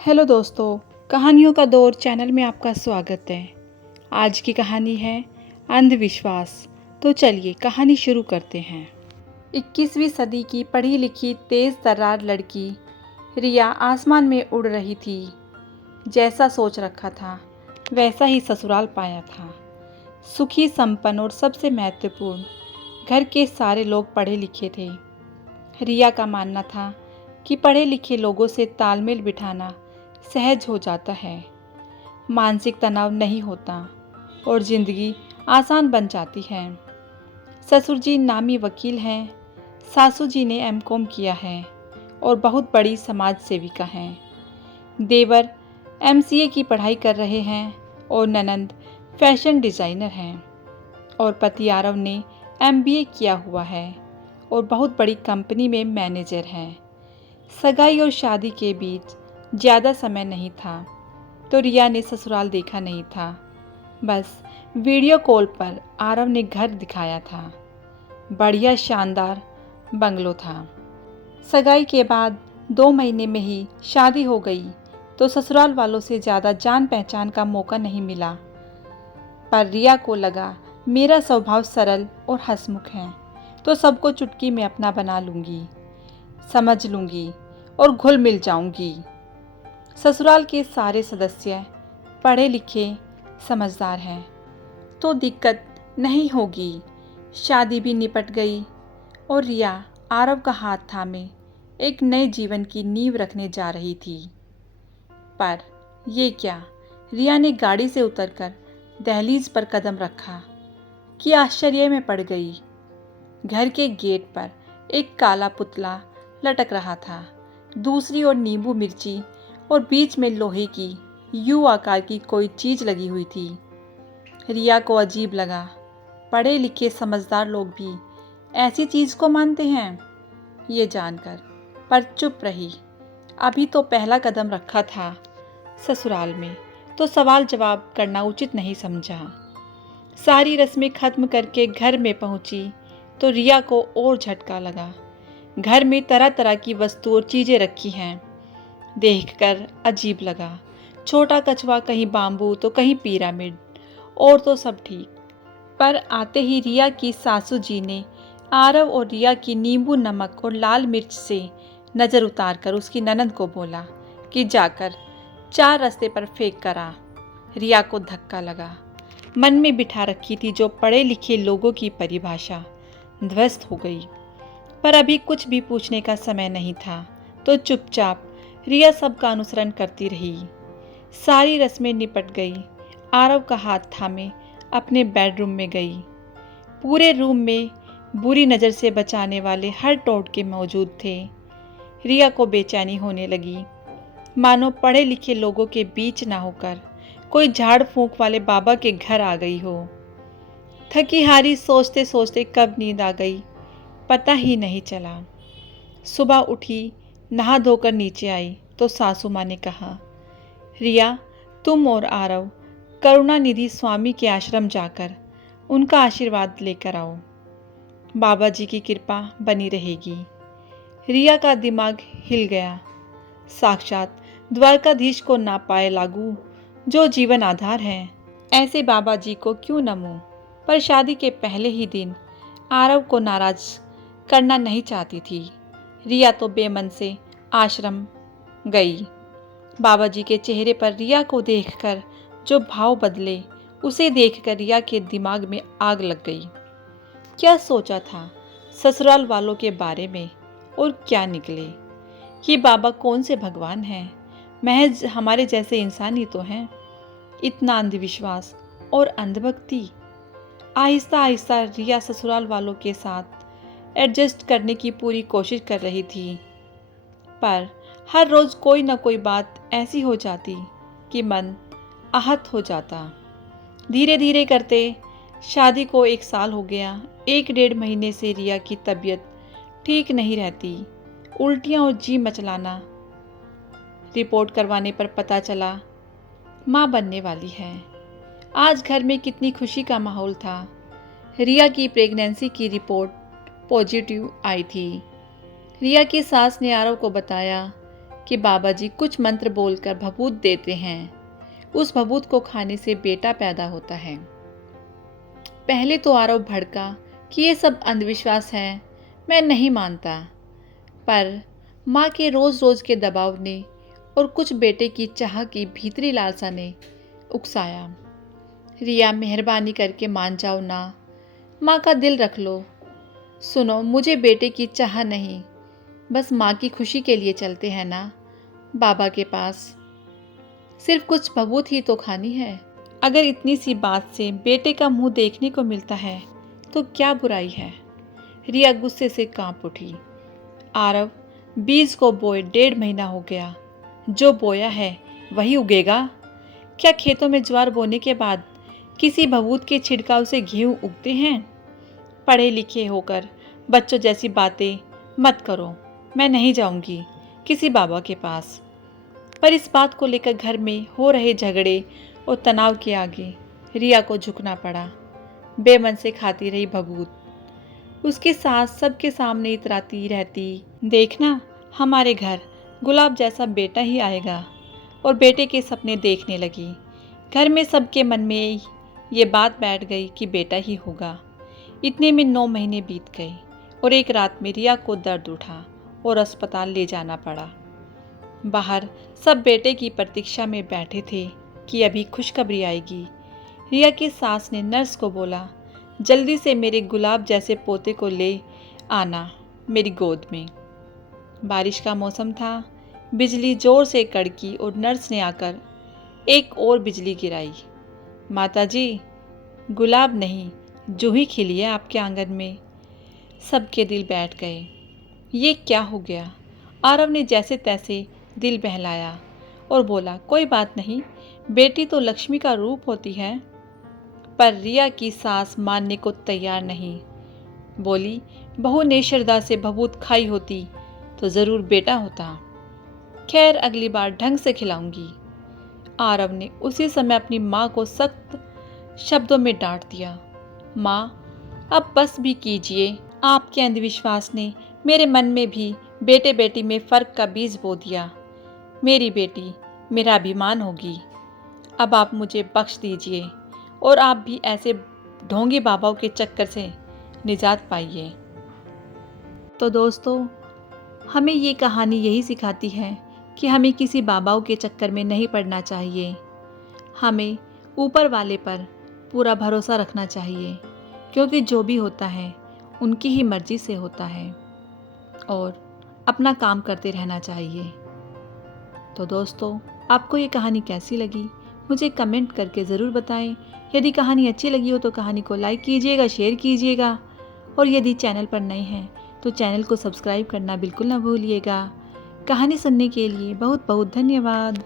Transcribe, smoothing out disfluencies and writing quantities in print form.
Hello दोस्तों, कहानियों का दौर चैनल में आपका स्वागत है। आज की कहानी है अंधविश्वास। तो चलिए कहानी शुरू करते हैं। 21वीं सदी की पढ़ी लिखी तेज तर्रार लड़की रिया आसमान में उड़ रही थी। जैसा सोच रखा था वैसा ही ससुराल पाया था। सुखी, संपन्न और सबसे महत्वपूर्ण, घर के सारे लोग पढ़े लिखे थे। रिया का मानना था कि पढ़े लिखे लोगों से तालमेल बिठाना सहज हो जाता है, मानसिक तनाव नहीं होता और ज़िंदगी आसान बन जाती है। ससुर जी नामी वकील हैं, सासू जी ने एमकॉम किया है और बहुत बड़ी समाज सेविका हैं। देवर एमसीए की पढ़ाई कर रहे हैं और ननंद फैशन डिज़ाइनर हैं और पति आरव ने एमबीए किया हुआ है और बहुत बड़ी कंपनी में मैनेजर हैं। सगाई और शादी के बीच ज़्यादा समय नहीं था तो रिया ने ससुराल देखा नहीं था। बस वीडियो कॉल पर आरव ने घर दिखाया था। बढ़िया शानदार बंगलो था। सगाई के बाद 2 महीने में ही शादी हो गई तो ससुराल वालों से ज़्यादा जान पहचान का मौका नहीं मिला। पर रिया को लगा मेरा स्वभाव सरल और हंसमुख है तो सबको चुटकी में अपना बना लूँगी, समझ लूँगी और घुल मिल जाऊँगी। ससुराल के सारे सदस्य पढ़े लिखे समझदार हैं तो दिक्कत नहीं होगी। शादी भी निपट गई और रिया आरव का हाथ थामे एक नए जीवन की नींव रखने जा रही थी। पर ये क्या, रिया ने गाड़ी से उतरकर दहलीज पर कदम रखा कि आश्चर्य में पड़ गई। घर के गेट पर एक काला पुतला लटक रहा था, दूसरी ओर नींबू मिर्ची और बीच में लोहे की यू आकार की कोई चीज़ लगी हुई थी। रिया को अजीब लगा, पढ़े लिखे समझदार लोग भी ऐसी चीज़ को मानते हैं ये जानकर, पर चुप रही। अभी तो पहला कदम रखा था ससुराल में तो सवाल जवाब करना उचित नहीं समझा। सारी रस्में खत्म करके घर में पहुंची तो रिया को और झटका लगा। घर में तरह तरह की वस्तु और चीज़ें रखी हैं। देखकर अजीब लगा। छोटा कछुआ, कहीं बाम्बू तो कहीं पिरामिड, और तो सब ठीक। पर आते ही रिया की सासू जी ने आरव और रिया की नींबू नमक और लाल मिर्च से नज़र उतारकर उसकी ननंद को बोला कि जाकर 4 रास्ते पर फेंक कर आ। रिया को धक्का लगा। मन में बिठा रखी थी जो पढ़े लिखे लोगों की परिभाषा ध्वस्त हो गई। पर अभी कुछ भी पूछने का समय नहीं था तो चुपचाप रिया सबका अनुसरण करती रही। सारी रस्में निपट गई। आरव का हाथ थामे अपने बेडरूम में गई। पूरे रूम में बुरी नज़र से बचाने वाले हर टोटके मौजूद थे। रिया को बेचैनी होने लगी, मानो पढ़े लिखे लोगों के बीच ना होकर कोई झाड़ फूंक वाले बाबा के घर आ गई हो। थकी हारी सोचते सोचते कब नींद आ गई पता ही नहीं चला। सुबह उठी, नहा धोकर नीचे आई तो सासू माँ ने कहा, रिया तुम और आरव करुणानिधि स्वामी के आश्रम जाकर उनका आशीर्वाद लेकर आओ, बाबा जी की कृपा बनी रहेगी। रिया का दिमाग हिल गया। साक्षात द्वारकाधीश को ना पाए लागू, जो जीवन आधार है, ऐसे बाबा जी को क्यों नमूं। पर शादी के पहले ही दिन आरव को नाराज करना नहीं चाहती थी। रिया तो बेमन से आश्रम गई। बाबा जी के चेहरे पर रिया को देखकर जो भाव बदले, उसे देखकर रिया के दिमाग में आग लग गई। क्या सोचा था ससुराल वालों के बारे में और क्या निकले। ये बाबा कौन से भगवान हैं, महज हमारे जैसे इंसान ही तो हैं। इतना अंधविश्वास और अंधभक्ति। आहिस्ता आहिस्ता रिया ससुराल वालों के साथ एडजस्ट करने की पूरी कोशिश कर रही थी। पर हर रोज़ कोई ना कोई बात ऐसी हो जाती कि मन आहत हो जाता। धीरे धीरे करते शादी को 1 साल हो गया। 1 डेढ़ महीने से रिया की तबीयत ठीक नहीं रहती। उल्टियाँ और जी मचलाना। रिपोर्ट करवाने पर पता चला माँ बनने वाली है। आज घर में कितनी खुशी का माहौल था। रिया की प्रेगनेंसी की रिपोर्ट पॉजिटिव आई थी। रिया की सास ने आरव को बताया कि बाबा जी कुछ मंत्र बोलकर भभूत देते हैं। उस भभूत को खाने से बेटा पैदा होता है। पहले तो आरव भड़का कि ये सब अंधविश्वास है, मैं नहीं मानता। पर माँ के रोज रोज के दबाव ने और कुछ बेटे की चाह की भीतरी लालसा ने उकसाया। रिया, मेहरबानी करके मान जाओ ना, माँ का दिल रख लो। सुनो, मुझे बेटे की चाह नहीं, बस माँ की खुशी के लिए चलते हैं ना बाबा के पास। सिर्फ कुछ भभूत ही तो खानी है। अगर इतनी सी बात से बेटे का मुंह देखने को मिलता है तो क्या बुराई है। रिया गुस्से से कांप उठी। आरव, बीज को बोए 1.5 महीना हो गया, जो बोया है वही उगेगा। क्या खेतों में ज्वार बोने के बाद किसी भभूत के छिड़काव से गेहूं उगते हैं? पढ़े लिखे होकर बच्चों जैसी बातें मत करो। मैं नहीं जाऊंगी किसी बाबा के पास। पर इस बात को लेकर घर में हो रहे झगड़े और तनाव के आगे रिया को झुकना पड़ा। बेमन से खाती रही भभूत। उसकी सास सबके सामने इतराती रहती, देखना हमारे घर गुलाब जैसा बेटा ही आएगा। और बेटे के सपने देखने लगी। घर में सबके मन में ये बात बैठ गई कि बेटा ही होगा। इतने में 9 महीने बीत गए और एक रात में रिया को दर्द उठा और अस्पताल ले जाना पड़ा। बाहर सब बेटे की प्रतीक्षा में बैठे थे कि अभी खुशखबरी आएगी। रिया की सास ने नर्स को बोला, जल्दी से मेरे गुलाब जैसे पोते को ले आना मेरी गोद में। बारिश का मौसम था। बिजली जोर से कड़की और नर्स ने आकर एक और बिजली गिराई। माताजी, गुलाब नहीं, जूही खिली है आपके आंगन में। सबके दिल बैठ गए। ये क्या हो गया? आरव ने जैसे तैसे दिल बहलाया और बोला, कोई बात नहीं, बेटी तो लक्ष्मी का रूप होती है। पर रिया की सास मानने को तैयार नहीं। बोली, बहू ने श्रद्धा से भभूत खाई होती तो ज़रूर बेटा होता। खैर, अगली बार ढंग से खिलाऊंगी। आरव ने उसी समय अपनी माँ को सख्त शब्दों में डांट दिया। माँ, अब बस भी कीजिए। आपके अंधविश्वास ने मेरे मन में भी बेटे बेटी में फ़र्क का बीज बो दिया। मेरी बेटी मेरा अभिमान होगी। अब आप मुझे बख्श दीजिए और आप भी ऐसे ढोंगी बाबाओं के चक्कर से निजात पाइए। तो दोस्तों, हमें ये कहानी यही सिखाती है कि हमें किसी बाबाओं के चक्कर में नहीं पड़ना चाहिए। हमें ऊपर वाले पर पूरा भरोसा रखना चाहिए, क्योंकि जो भी होता है उनकी ही मर्ज़ी से होता है, और अपना काम करते रहना चाहिए। तो दोस्तों, आपको ये कहानी कैसी लगी मुझे कमेंट करके ज़रूर बताएं। यदि कहानी अच्छी लगी हो तो कहानी को लाइक कीजिएगा, शेयर कीजिएगा, और यदि चैनल पर नए हैं तो चैनल को सब्सक्राइब करना बिल्कुल ना भूलिएगा। कहानी सुनने के लिए बहुत बहुत धन्यवाद।